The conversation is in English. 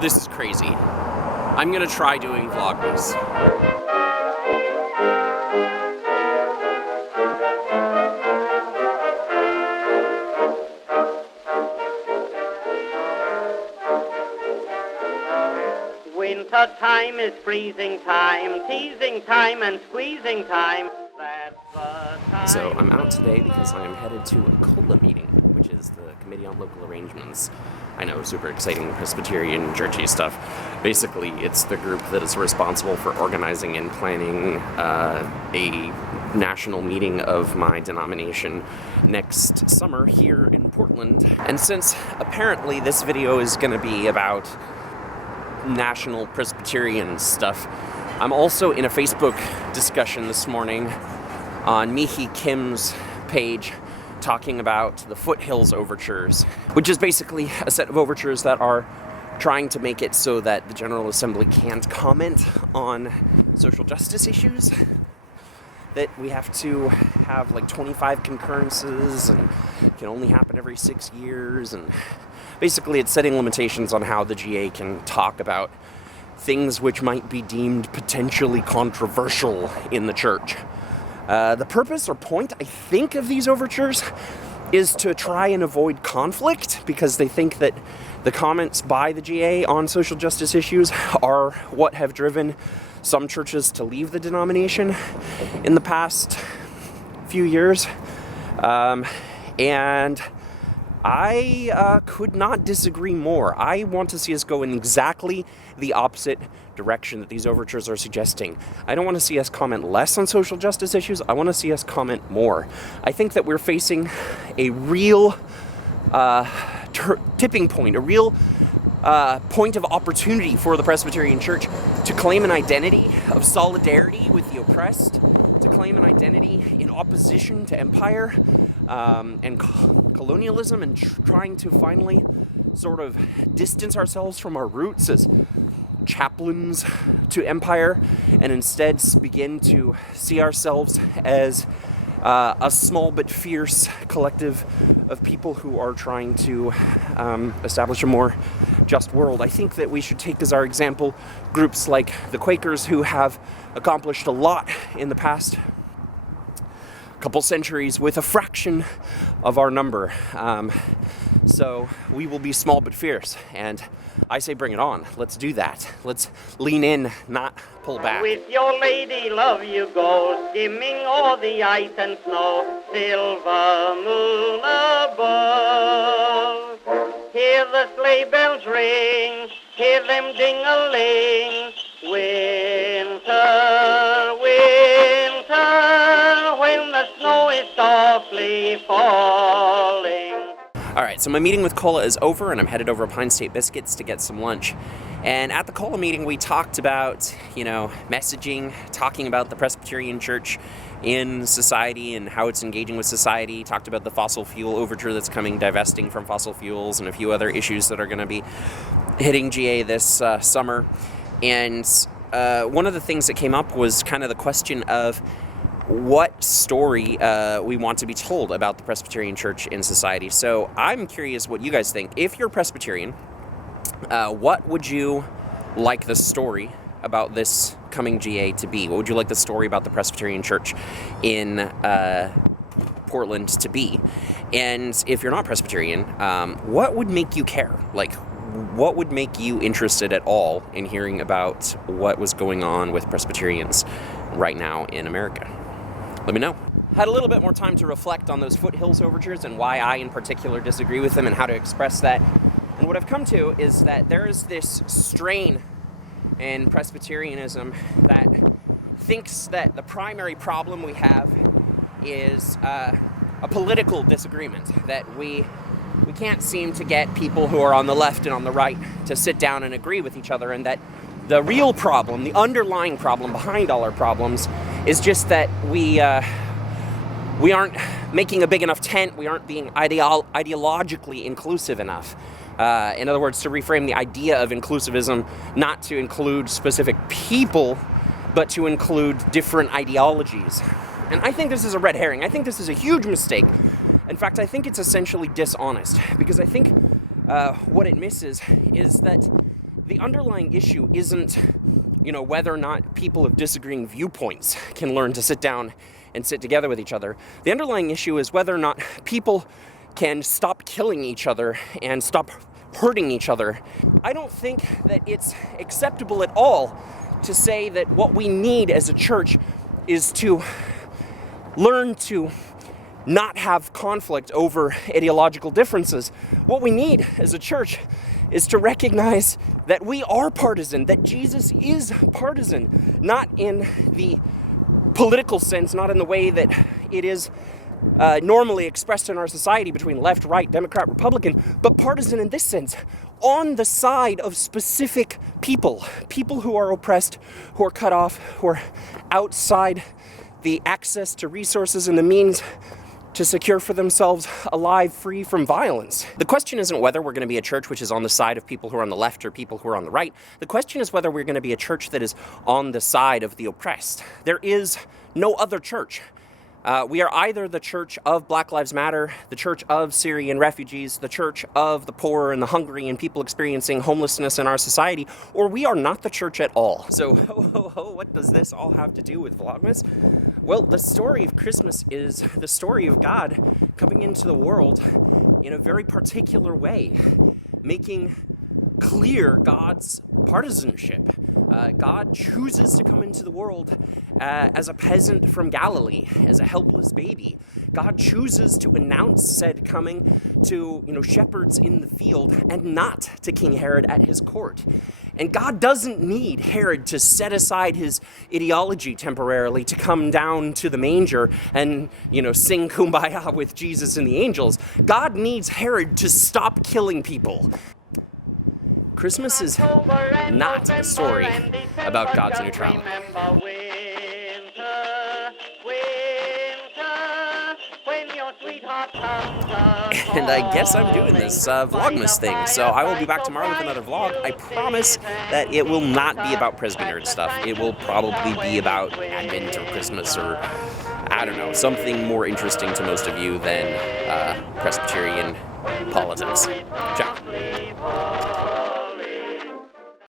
This is crazy. I'm gonna try doing Vlogmas. Winter time is freezing time, teasing time and squeezing time. That's the time. So I'm out today because I am headed to a COLA meeting, which is the Committee on Local Arrangements. I know, super exciting Presbyterian churchy stuff. Basically, it's the group that is responsible for organizing and planning a national meeting of my denomination next summer here in Portland. And since apparently this video is going to be about national Presbyterian stuff, I'm also in a Facebook discussion this morning on Mihi Kim's page talking about the Foothills Overtures, which is basically a set of overtures that are trying to make it so that the General Assembly can't comment on social justice issues, that we have to have like 25 concurrences and it can only happen every 6 years, and basically it's setting limitations on how the GA can talk about things which might be deemed potentially controversial in the church. The purpose or point, I think, of these overtures is to try and avoid conflict, because they think that the comments by the GA on social justice issues are what have driven some churches to leave the denomination in the past few years. And I could not disagree more. I want to see us go in exactly the opposite direction that these overtures are suggesting. I don't want to see us comment less on social justice issues. I want to see us comment more. I think that we're facing a real tipping point, a real point of opportunity for the Presbyterian Church to claim an identity of solidarity with the oppressed, to claim an identity in opposition to empire and colonialism, and trying to finally sort of distance ourselves from our roots as chaplains to empire, and instead begin to see ourselves as a small but fierce collective of people who are trying to establish a more just world. I think that we should take as our example groups like the Quakers, who have accomplished a lot in the past couple centuries with a fraction of our number. So we will be small but fierce, and I say bring it on. Let's do that. Let's lean in, not pull back. With your lady love you go, skimming o'er the ice and snow, silver moon above. Hear the sleigh bells ring, hear them ding-a-ling. Winter, winter, when the snow is softly falling. All right, so my meeting with COLA is over, and I'm headed over to Pine State Biscuits to get some lunch. And at the COLA meeting, we talked about, messaging, talking about the Presbyterian Church in society and how it's engaging with society, talked about the fossil fuel overture that's coming, divesting from fossil fuels, and a few other issues that are going to be hitting GA this summer. And one of the things that came up was kind of the question of what story we want to be told about the Presbyterian Church in society. So I'm curious what you guys think. If you're Presbyterian, what would you like the story about this coming GA to be? What would you like the story about the Presbyterian Church in Portland to be? And if you're not Presbyterian, what would make you care? Like, what would make you interested at all in hearing about what was going on with Presbyterians right now in America? Let me know. Had a little bit more time to reflect on those Foothills Overtures and why I in particular disagree with them and how to express that. And what I've come to is that there is this strain in Presbyterianism that thinks that the primary problem we have is a political disagreement, that we can't seem to get people who are on the left and on the right to sit down and agree with each other, and that the real problem, the underlying problem behind all our problems, is just that we aren't making a big enough tent, we aren't being ideologically inclusive enough. In other words, to reframe the idea of inclusivism, not to include specific people, but to include different ideologies. And I think this is a red herring. I think this is a huge mistake. In fact, I think it's essentially dishonest, because I think what it misses is that the underlying issue isn't, whether or not people of disagreeing viewpoints can learn to sit down and sit together with each other. The underlying issue is whether or not people can stop killing each other and stop hurting each other. I don't think that it's acceptable at all to say that what we need as a church is to learn to not have conflict over ideological differences. What we need as a church is to recognize that we are partisan, that Jesus is partisan, not in the political sense, not in the way that it is normally expressed in our society between left, right, Democrat, Republican, but partisan in this sense, on the side of specific people who are oppressed, who are cut off, who are outside the access to resources and the means to secure for themselves a life free from violence. The question isn't whether we're going to be a church which is on the side of people who are on the left or people who are on the right. The question is whether we're going to be a church that is on the side of the oppressed. There is no other church. We are either the church of Black Lives Matter, the church of Syrian refugees, the church of the poor and the hungry and people experiencing homelessness in our society, or we are not the church at all. So, what does this all have to do with Vlogmas? Well, the story of Christmas is the story of God coming into the world in a very particular way, making clear God's partisanship. God chooses to come into the world as a peasant from Galilee, as a helpless baby. God chooses to announce said coming to, shepherds in the field and not to King Herod at his court. And God doesn't need Herod to set aside his ideology temporarily to come down to the manger and, sing Kumbaya with Jesus and the angels. God needs Herod to stop killing people. Christmas is not a story about God's neutrality. And I guess I'm doing this Vlogmas thing, so I will be back tomorrow with another vlog. I promise that it will not be about Presbynerd stuff. It will probably be about Advent or Christmas or, I don't know, something more interesting to most of you than Presbyterian politics. Ciao.